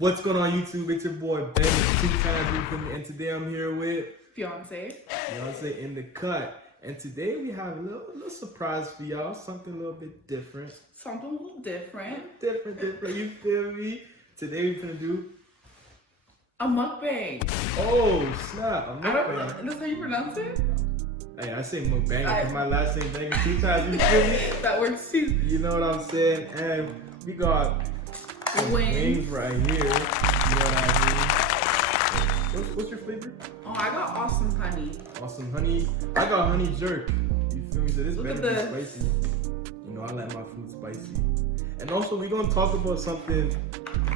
What's going on YouTube? It's your boy Ben, 2 times, and today I'm here with Fiance in the cut. And today we have a little surprise for y'all, something a little bit different. Something a little different. Different, you feel me? Today we're gonna do a mukbang. Oh snap, a mukbang. That's how you pronounce it? Hey, I say mukbang because my last name bang 2 times, you feel me? That works too. You know what I'm saying? And we got wings right here. You know what I mean? What's your flavor? Oh, I got awesome honey. Awesome honey. I got honey jerk. You feel me? So this better be spicy. You know, I like my food spicy. And also, we're gonna talk about something,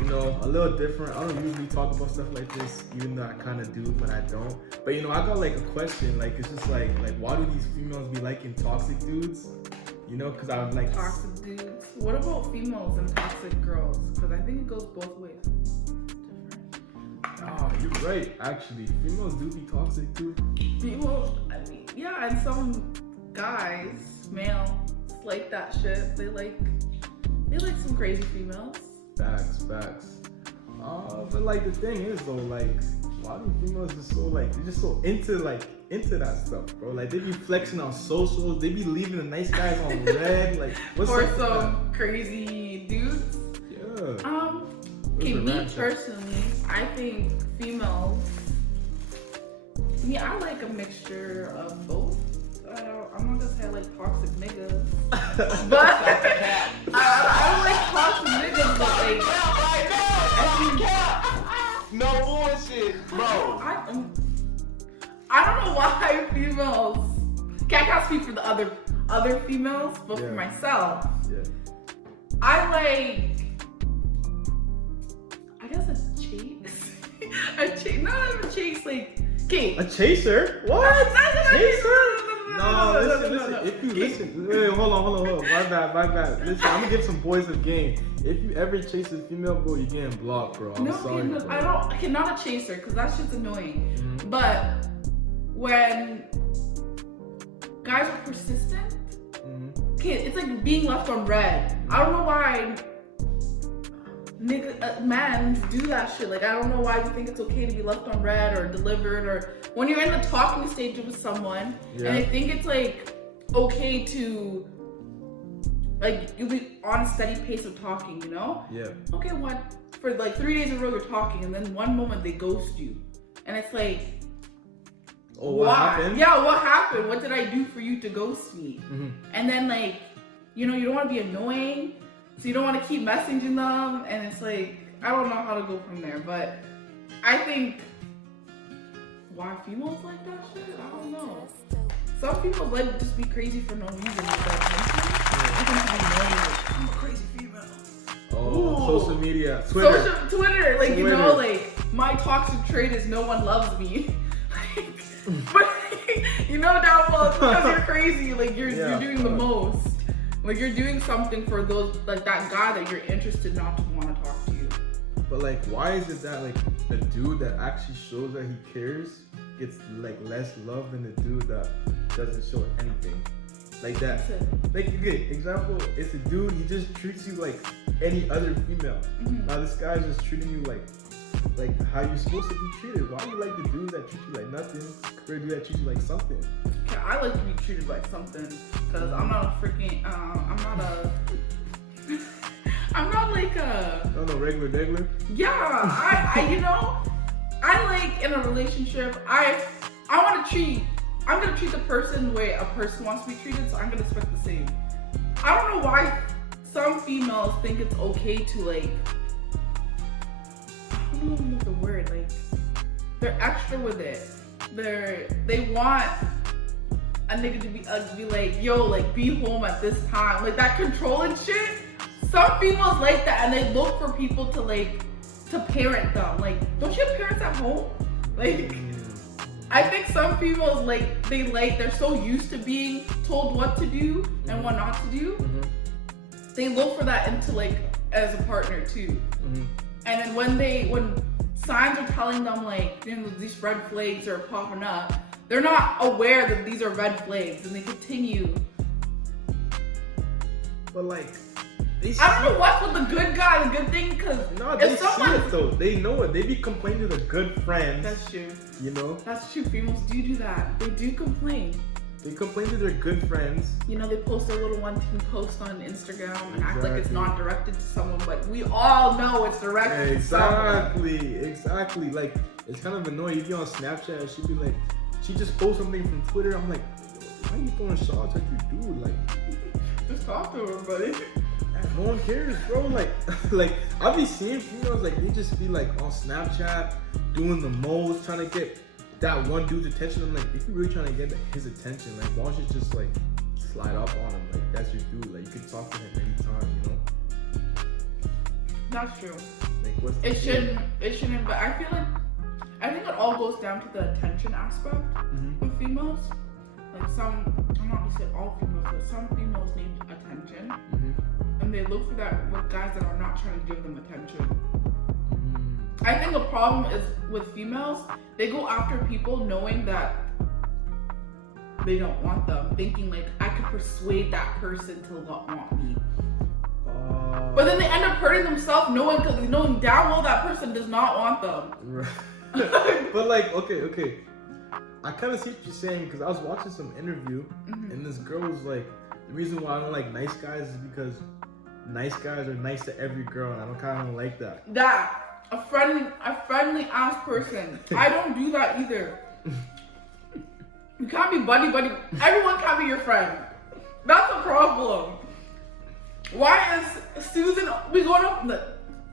you know, a little different. I don't usually talk about stuff like this, even though I kind of do, but I don't. But you know, I got like a question. Like, it's just like why do these females be liking toxic dudes? You know, because I was like toxic dudes. What about females and toxic girls? Because I think it goes both ways. Oh, you're right. Actually, females do be toxic too. Females, I mean, yeah, and some guys, male, like that shit. They like some crazy females. Facts. But like the thing is though, like, why do females just so they're just so into that stuff, bro? Like they be flexing on socials, they be leaving the nice guys on red, like what's for up some crazy dudes. Yeah. Okay, me personally, I think females. I like a mixture of both. I'm not gonna say I like toxic niggas, but I don't like toxic niggas, but no bullshit, bro. I don't know why females. I can't speak for the other females, but for myself, I guess a chase. Not a chase, like. Okay. A chaser? What? Chaser? No, listen. If you listen, wait, hold on. My bad. Listen, I'm gonna give some boys a game. If you ever chase a female, bro, you're getting blocked, bro. I'm sorry. No, I don't. Okay, not a chaser, because that's just annoying. Mm-hmm. But when guys are persistent, okay, it's like being left on red. I don't know why men do that shit. Like, I don't know why you think it's okay to be left on red or delivered, or when you're in the talking stage with someone, and I think it's like okay to you'll be on a steady pace of talking, you know? Yeah. Okay, for like 3 days in a row you're talking, and then one moment they ghost you, and it's like, what happened? Yeah, what happened? What did I do for you to ghost me? Mm-hmm. And then you don't want to be annoying. So you don't want to keep messaging them, and it's like, I don't know how to go from there, but I think why females like that shit, I don't know. Some people like just be crazy for no reason. I'm a crazy female. Oh, social media, Twitter, Twitter. You know, my toxic trait is no one loves me. But you know damn well it's because you're crazy. You're doing the most. You're doing something for those, that guy that you're interested not to want to talk to you. But why is it that the dude that actually shows that he cares gets less love than the dude that doesn't show anything? Like that. Okay, example, it's a dude, he just treats you like any other female. Mm-hmm. Now this guy's just treating you like how you're supposed to be treated. Why do you like the dudes that treat you like nothing compared to that treat you like something? Okay, I like to be treated like something, because I'm not a freaking, no regular? Yeah, I like in a relationship, I'm gonna treat the person the way a person wants to be treated, so I'm gonna expect the same. I don't know why some females think it's okay to I don't know the word, they're extra with it. They want a nigga to be like, yo, be home at this time. That controlling shit. Some females like that, and they look for people to parent them. Don't you have parents at home? I think some females they're so used to being told what to do and what not to do. Mm-hmm. They look for that into as a partner too. Mm-hmm. And then when signs are telling them these red flags are popping up, they're not aware that these are red flags, and they continue. But I don't know what's with the good guy, the good thing, because no, they if someone... see it though. They know it. They be complaining to the good friends. That's true. You know? That's true. Females do that. They do complain. They complain to their good friends. You know, they post a little one-team post on Instagram and act like it's not directed to someone, but we all know it's directed to someone. Exactly. Like, it's kind of annoying. You be on Snapchat and she be like, she just posts something from Twitter. I'm like, why are you throwing shots at your dude? Like, just talk to her, buddy. No one cares, bro. Like I be seeing females like they just be like on Snapchat doing the most, trying to get that one dude's attention. I'm like, if you're really trying to get his attention, like why don't you just like slide up on him? Like that's your dude. Like you can talk to him anytime, you know. That's true. Like what's the it shouldn't. But I think it all goes down to the attention aspect with females. Like I'm not gonna say all females, but some females need attention. And they look for that with guys that are not trying to give them attention. I think the problem is with females, they go after people knowing that they don't want them, thinking like, I could persuade that person to not want me. But then they end up hurting themselves knowing damn well that person does not want them. But like, okay. I kind of see what you're saying because I was watching some interview and this girl was like, the reason why I don't like nice guys is because nice guys are nice to every girl, and I kind of don't like that. A friendly ass person. I don't do that either. You can't be buddy. Everyone can't be your friend. That's a problem. Why is Susan? We go to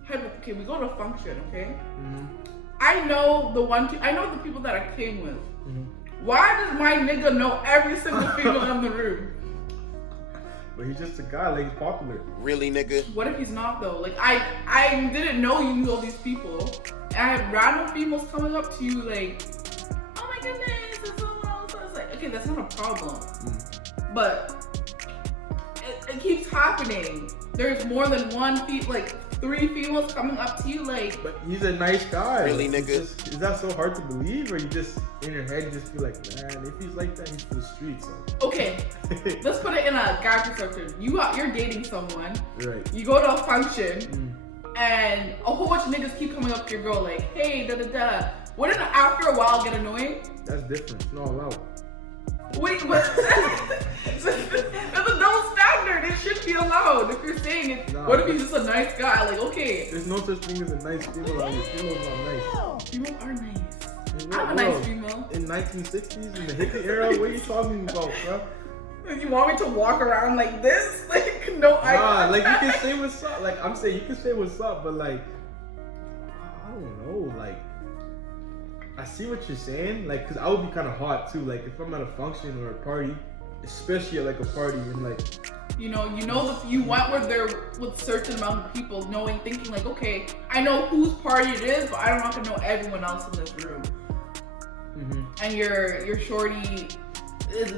a function, okay? I know the people that I came with. Why does my nigga know every single female in the room? But he's just a guy, like he's popular. Really, nigga? What if he's not though? Like I didn't know you knew all these people. And I had random females coming up to you like, oh my goodness, it's so it's like, okay, that's not a problem. But it keeps happening. There's more than like 3 females coming up to you like. But he's a nice guy. Really, nigga? Is that so hard to believe, or you just in your head you just feel like, man, if he's like that, he's for the streets. Like. Okay, let's put it in a guy perspective. You're dating someone. Right. You go to a function, and a whole bunch of niggas keep coming up to your girl like, hey, da da da. Wouldn't after a while get annoying? That's different. It's not allowed. Wait, what? That's a double standard. It should be allowed. If you're saying it, what if he's just a nice guy? Like, okay. There's no such thing as a nice female out here. Females are nice. Females are nice. I'm a nice female. In 1960s, in the hippie era, what are you talking about, bro? You want me to walk around like this? Like, no, like you can say what's up. Like, I'm saying you can say what's up, but like, I don't know, like, I see what you're saying, like, cause I would be kind of hot too. Like, if I'm at a function or a party, especially at like a party, and like, you went with certain amount of people, thinking like, okay, I know whose party it is, but I'm not gonna know everyone else in this room. And your shorty is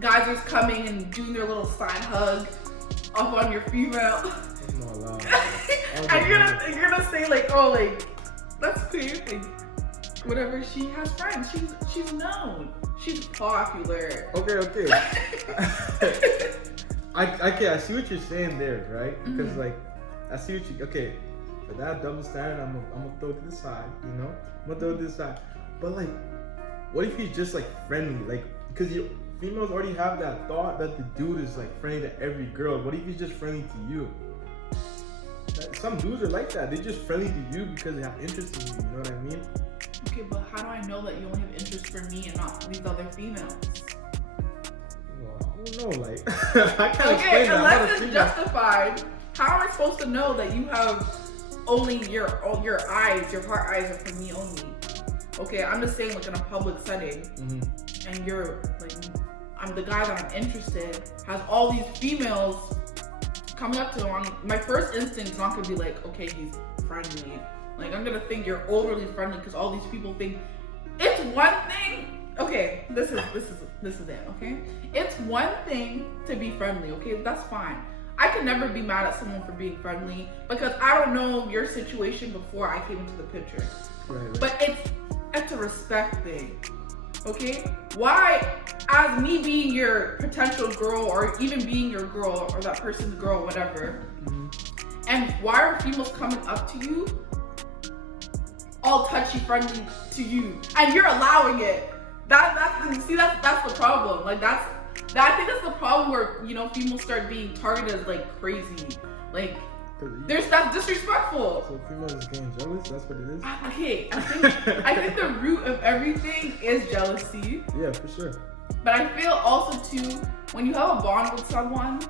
guys are coming and doing their little side hug up on your female. That's not allowed. And you're gonna say like, oh, like, that's cool. Like, whatever, she has friends. She's known. She's popular. Okay. I see what you're saying there, right? Because like, I see what you. Okay, for that double standard, I'm gonna throw it to the side. You know, I'm gonna throw it to the side. But like, what if he's just like friendly? Like, because females already have that thought that the dude is like friendly to every girl. What if he's just friendly to you? Some dudes are like that. They're just friendly to you because they have interest in you. You know what I mean? Okay, but how do I know that you only have interest for me and not these other females? Well, I don't know, like, I can't explain that. Unless it's justified, how am I supposed to know that you have only your heart eyes are for me only? Okay, I'm just saying, like, in a public setting, and you're, like, I'm the guy that I'm interested, has all these females coming up to him. My first instinct is not gonna be like, okay, he's friendly. Like, I'm gonna think you're overly friendly because all these people think it's one thing. Okay, this is it. Okay, it's one thing to be friendly. Okay, that's fine. I can never be mad at someone for being friendly because I don't know your situation before I came into the picture. Right. But it's a respect thing. Okay, why, as me being your potential girl or even being your girl or that person's girl, whatever, And why are females coming up to you all touchy friendly to you, and you're allowing it? That's the problem. Like I think that's the problem where, you know, females start being targeted like crazy. Like that's disrespectful. So females is getting jealous. That's what it is. Okay, I think the root of everything is jealousy. Yeah, for sure. But I feel also too, when you have a bond with someone,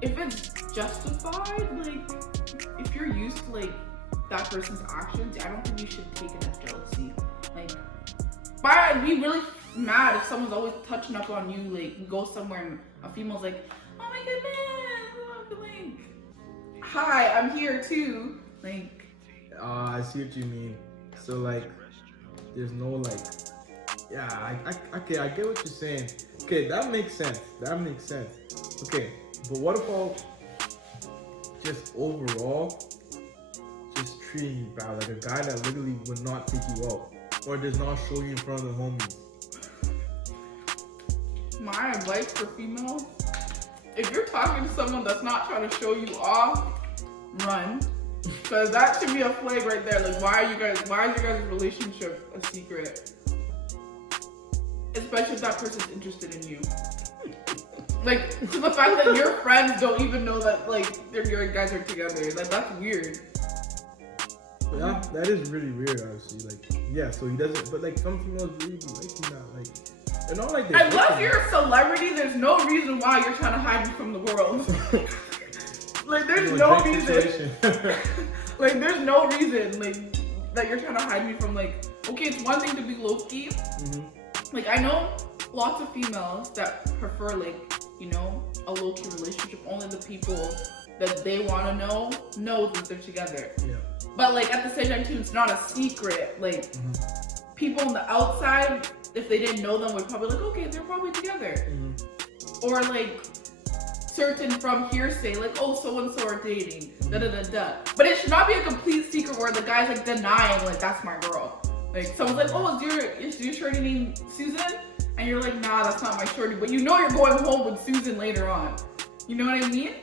if it's justified, like if you're used to like that person's actions, I don't think you should take it as jealousy. Like, but I'd be really mad if someone's always touching up on you. Like, you go somewhere and a female's like, oh my goodness, like, hi, I'm here too. Like, I see what you mean. So like, there's no like, yeah, okay, I get what you're saying. Okay, that makes sense. Okay, but what about just overall, just treating you bad, like a guy that literally would not take you out or does not show you in front of the homies? My advice for females: if you're talking to someone that's not trying to show you off, run. Because that should be a flag right there. Like, why is your guys' relationship a secret? Especially if that person's interested in you. Like, to the fact that your friends don't even know that, like, your guys are together. Like, that's weird. Yeah, that is really weird, actually. Like, yeah, so he doesn't, but like, some females really be liking that. Like, they're not like they're unless you're a celebrity, there's no reason why you're trying to hide me from the world. Like, there's no reason. Like, there's no reason, like, that you're trying to hide me from, like, okay, it's one thing to be low-key. Mm-hmm. Like, I know lots of females that prefer, like, you know, a low-key relationship. Only the people that they want to know that they're together. Yeah. But, like, at the same time, too, it's not a secret. Like, people on the outside, if they didn't know them, would probably like, okay, they're probably together. Or, like, certain from hearsay, like, oh, so-and-so are dating, da-da-da-da. But it should not be a complete secret where the guy's, like, denying, like, that's my girl. Like, someone's like, oh, is your shorty named Susan? And you're like, nah, that's not my shorty. But you know you're going home with Susan later on. You know what I mean?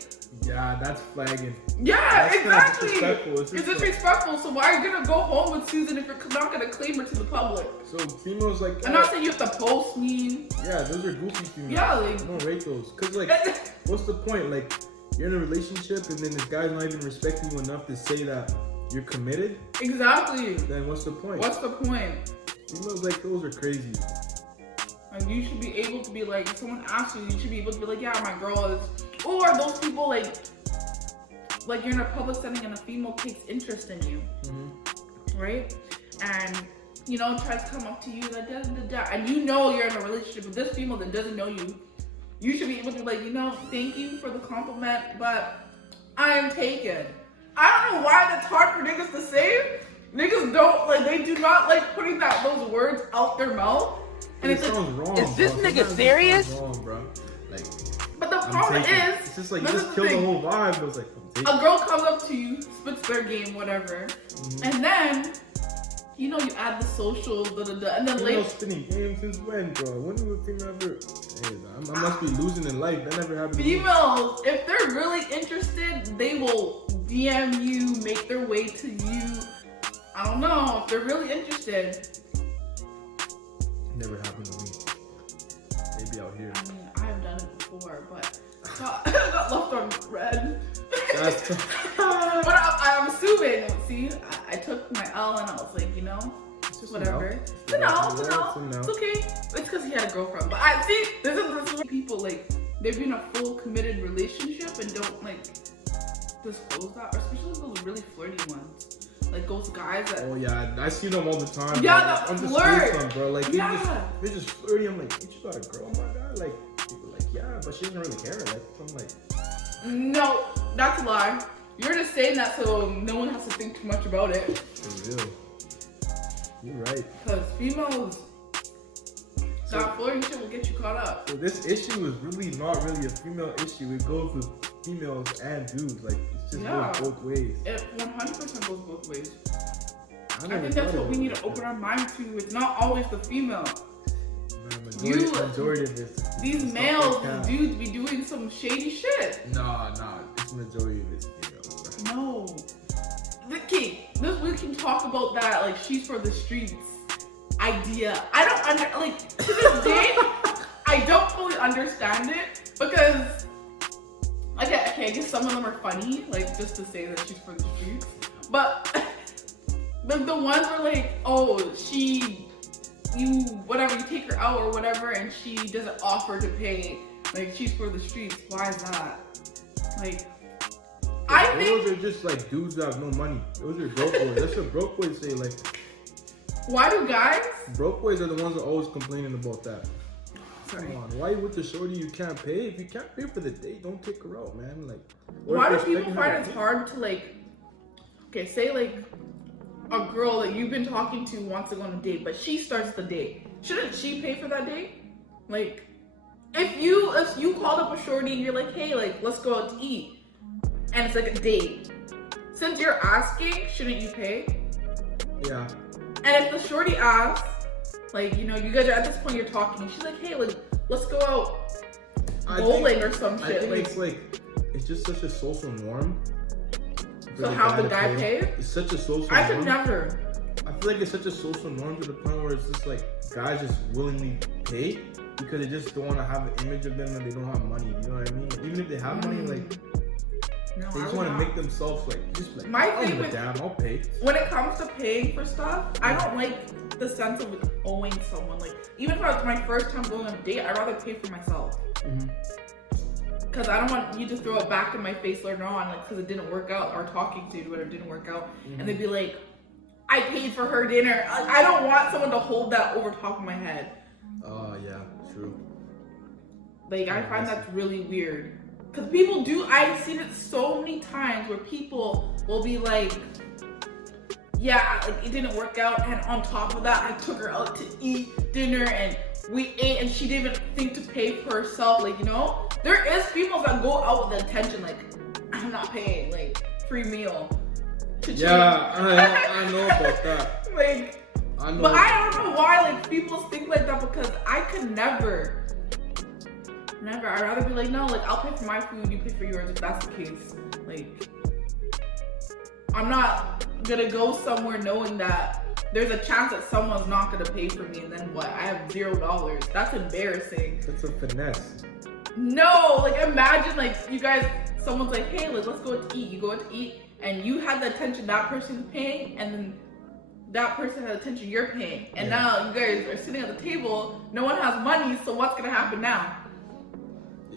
Yeah, that's flagging. Yeah, that's exactly. It's disrespectful. So why are you gonna go home with Susan if you're not gonna claim her to the public? So females like, I'm not saying you have to post me. Yeah, those are goofy females. Yeah, like, don't rate those. Cause like, what's the point? Like, you're in a relationship and then this guy's not even respecting you enough to say that you're committed. Exactly. Then what's the point? What's the point? Females like those are crazy. Like, you should be able to be like, if someone asks you, you should be able to be like, yeah, my girl is. Or those people like you're in a public setting and a female takes interest in you, right? And, you know, tries to come up to you like da-da-da-da, and you know you're in a relationship with this female that doesn't know you. You should be able to be like, you know, thank you for the compliment, but I am taken. I don't know why that's hard for niggas to say. Niggas don't, like, they do not like putting those words out their mouth. And it sounds like, wrong, is this nigga serious? Wrong, bro. Like, but the problem is, it's just like, you just kill the whole vibe. It was like, a girl comes up to you, spits their game, whatever, and then, you know, you add the social, and then later. Spinning games since when, bro? When would female ever? Hey, I must be losing in life. That never happened. Females, if they're really interested, they will DM you, make their way to you. I don't know if they're really interested. Never happened to me. Maybe out here. I mean, I have done it before, but I got left on red. But I'm assuming. See, I took my L and I was like, you know, whatever. It's an L. It's okay. It's because he had a girlfriend. But I see, this is people like they've been in a full committed relationship and don't like disclose that, or especially those really flirty ones. Like those guys that. Oh yeah, I see them all the time. Yeah, that flirt, bro. Like yeah, they're just flirty. I'm like, you got a girl, my guy? Like, people like, yeah, but she doesn't really care. Like, I'm like, no, that's a lie. You're just saying that so no one has to think too much about it. For real. You're right. Because females, that flirting shit will get you caught up. So this issue is really not really a female issue. It goes with females and dudes. Like, it just goes both ways. It 100% goes both ways. I think that's what we need to open our mind to. It's not always the female. Majority of this. These males, these dudes be doing some shady shit. Nah. It's majority of this females. Bro. No. Okay, we can talk about that, like, she's for the streets idea. I don't to this day, I don't fully understand it because, okay, I guess some of them are funny, like, just to say that she's for the streets. But the ones where, like, oh, you take her out or whatever, and she doesn't offer to pay, like, she's for the streets. Why is that? Like, I think those are just like dudes that have no money. Those are broke boys. That's what broke boys say. Like, why do guys? Broke boys are the ones that are always complaining about that. Sorry. Come on, why you with the shorty you can't pay? If you can't pay for the date, don't take her out, man. Like, why do people find it hard to, like, okay, say like a girl that you've been talking to wants to go on a date, but she starts the date. Shouldn't she pay for that date? Like, if you called up a shorty and you're like, hey, like, let's go out to eat, and it's like a date, since you're asking, shouldn't you pay? Yeah. And if the shorty asks, like, you know, you guys are at this point, you're talking, and she's like, hey, like, let's go out bowling or some shit. I think it's just such a social norm. So how the guy pay? It's such a social norm. I could never. I feel like it's such a social norm to the point where it's just like guys just willingly pay because they just don't want to have an image of them and they don't have money. You know what I mean? Even if they have money, like, no, they just want to make themselves like, just like, my thing with damn, I'll pay. When it comes to paying for stuff, I don't like the sense of, like, owing someone. Like, even if it was my first time going on a date, I'd rather pay for myself. Because I don't want you to throw it back in my face later on, like, because it didn't work out, or talking to you, whatever didn't work out, and they'd be like, I paid for her dinner. I don't want someone to hold that over top of my head. Oh, yeah, true. Like, I find that's really weird. Because people do, I've seen it so many times where people will be like, yeah, like, it didn't work out, and on top of that, I took her out to eat dinner, and we ate, and she didn't even think to pay for herself. Like, you know, there is females that go out with the intention, like, I'm not paying, like, free meal. Yeah, I know about that. Like, I know. But I don't know why, like, people think like that, because I could never. I'd rather be like, no, like, I'll pay for my food, you pay for yours, if that's the case. Like, I'm not gonna go somewhere knowing that there's a chance that someone's not gonna pay for me, and then what? I have $0. That's embarrassing. That's a finesse. No, like, imagine, like, you guys, someone's like, hey, like, let's go out to eat. You go out to eat, and you have the attention that person's paying, and then that person has attention you're paying. And now you guys are sitting at the table, no one has money, so what's gonna happen now?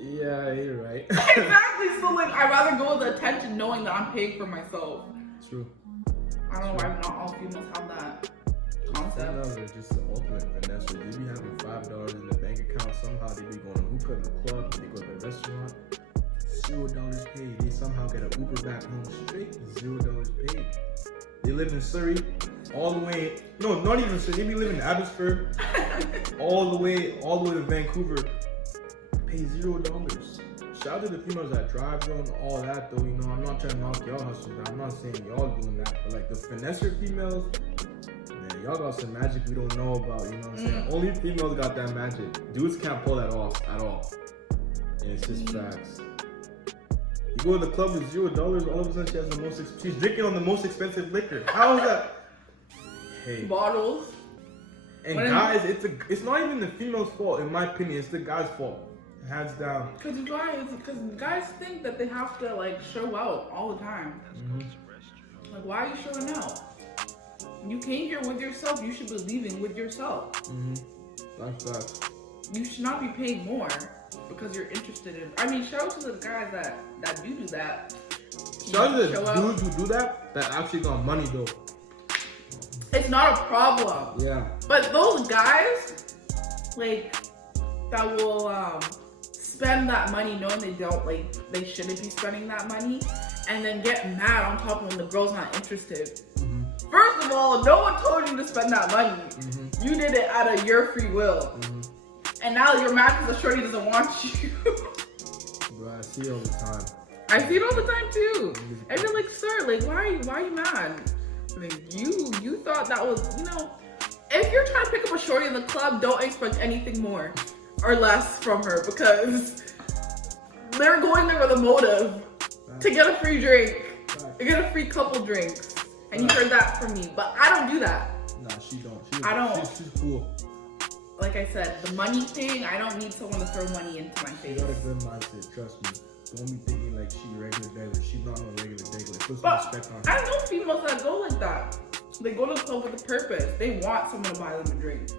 Yeah, you're right. Exactly, so, like, I'd rather go with the attention knowing that I'm paying for myself. True. I don't know why not all females have that concept. Females are just the ultimate finesse. They be having $5 in the bank account, somehow they be going to hookah in the club, they go to the restaurant, $0 paid. They somehow get an Uber back home straight, $0 paid. They live in Surrey, all the way, no, not even Surrey, they be living in Abbotsford, all the way to Vancouver, pay $0. Shout out to the females that drive though and all that though, you know, I'm not trying to knock y'all hustles down, I'm not saying y'all doing that, but like the finesser females, man, y'all got some magic we don't know about, you know what I'm saying? Only females got that magic. Dudes can't pull that off at all. And it's just facts. You go to the club with $0, all of a sudden she has the most, she's drinking on the most expensive liquor. How is that? Hey. Bottles. And guys, it's not even the female's fault, in my opinion, it's the guy's fault. Hands down. Because guys think that they have to, like, show out all the time. Like, why are you showing out? You came here with yourself, you should be leaving with yourself. That's facts. You should not be paying more because you're interested in. I mean, shout out to the guys that do that. Shout out to the dudes who do that actually got money though. It's not a problem. Yeah. But those guys, like, that will spend that money knowing they shouldn't be spending that money, and then get mad on top of when the girl's not interested. First of all, no one told you to spend that money. You did it out of your free will. And now you're mad because the shorty doesn't want you. Bro, I see it all the time. I see it all the time too. And you're like, sir, like, why are you mad? Like, you thought that was, you know, if you're trying to pick up a shorty in the club, don't expect anything more or less from her because they're going there with a motive to get a free drink, to get a free couple drinks. And you heard that from me, but I don't do that. Nah, she don't. I don't. She's cool. Like I said, the money thing, I don't need someone to throw money into my She face. got a good mindset, trust me. Don't be thinking like she regular. She's not no regular. Put some But respect on her. I know females that go like that. They go to the club with a purpose. They want someone to buy them a drink.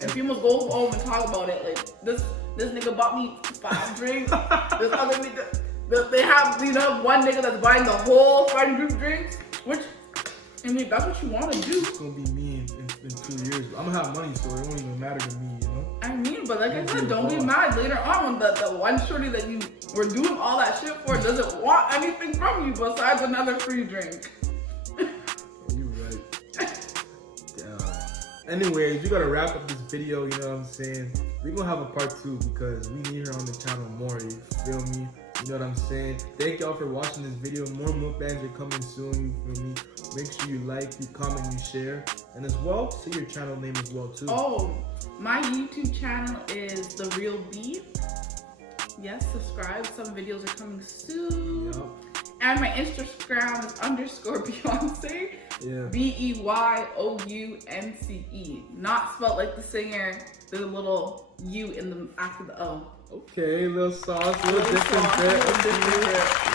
And females go home and talk about it like, this nigga bought me 5 drinks. This other nigga, they have, one nigga that's buying the whole friend group drinks. Which, I mean, if that's what you want to do. It's gonna be me in 2 years. I'm gonna have money, so it won't even matter to me, I mean, but like I said, don't be mad later on when the one shorty that you were doing all that shit for doesn't want anything from you besides another free drink. You're right. Damn. Anyways, we gotta wrap up this video, you know what I'm saying? We're gonna have a part 2 because we need her on the channel more, you feel me? You know what I'm saying? Thank y'all for watching this video. More mukbangs are coming soon, you feel me? Make sure you like, you comment, you share. And as well, say your channel name as well too. Oh, my YouTube channel is THEREALBEY. Yes, subscribe. Some videos are coming soon. Yep. And my Instagram is _Beyonce. Yeah. BEYOUNCE. Not spelled like the singer. There's a little U in the after the O. Okay, little sauce, little different there.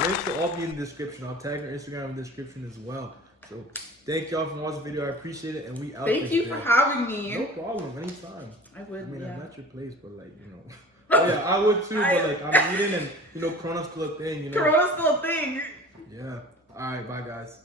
Links will all be in the description. I'll tag her Instagram in the description as well. So thank y'all for watching the video. I appreciate it, and we out. Thank you for having me. No problem, anytime. I would. I mean, yeah. I'm at your place, but like, yeah, I would too. But like, I'm eating, and Corona's still a thing. Corona's still a thing. Yeah. All right, bye guys.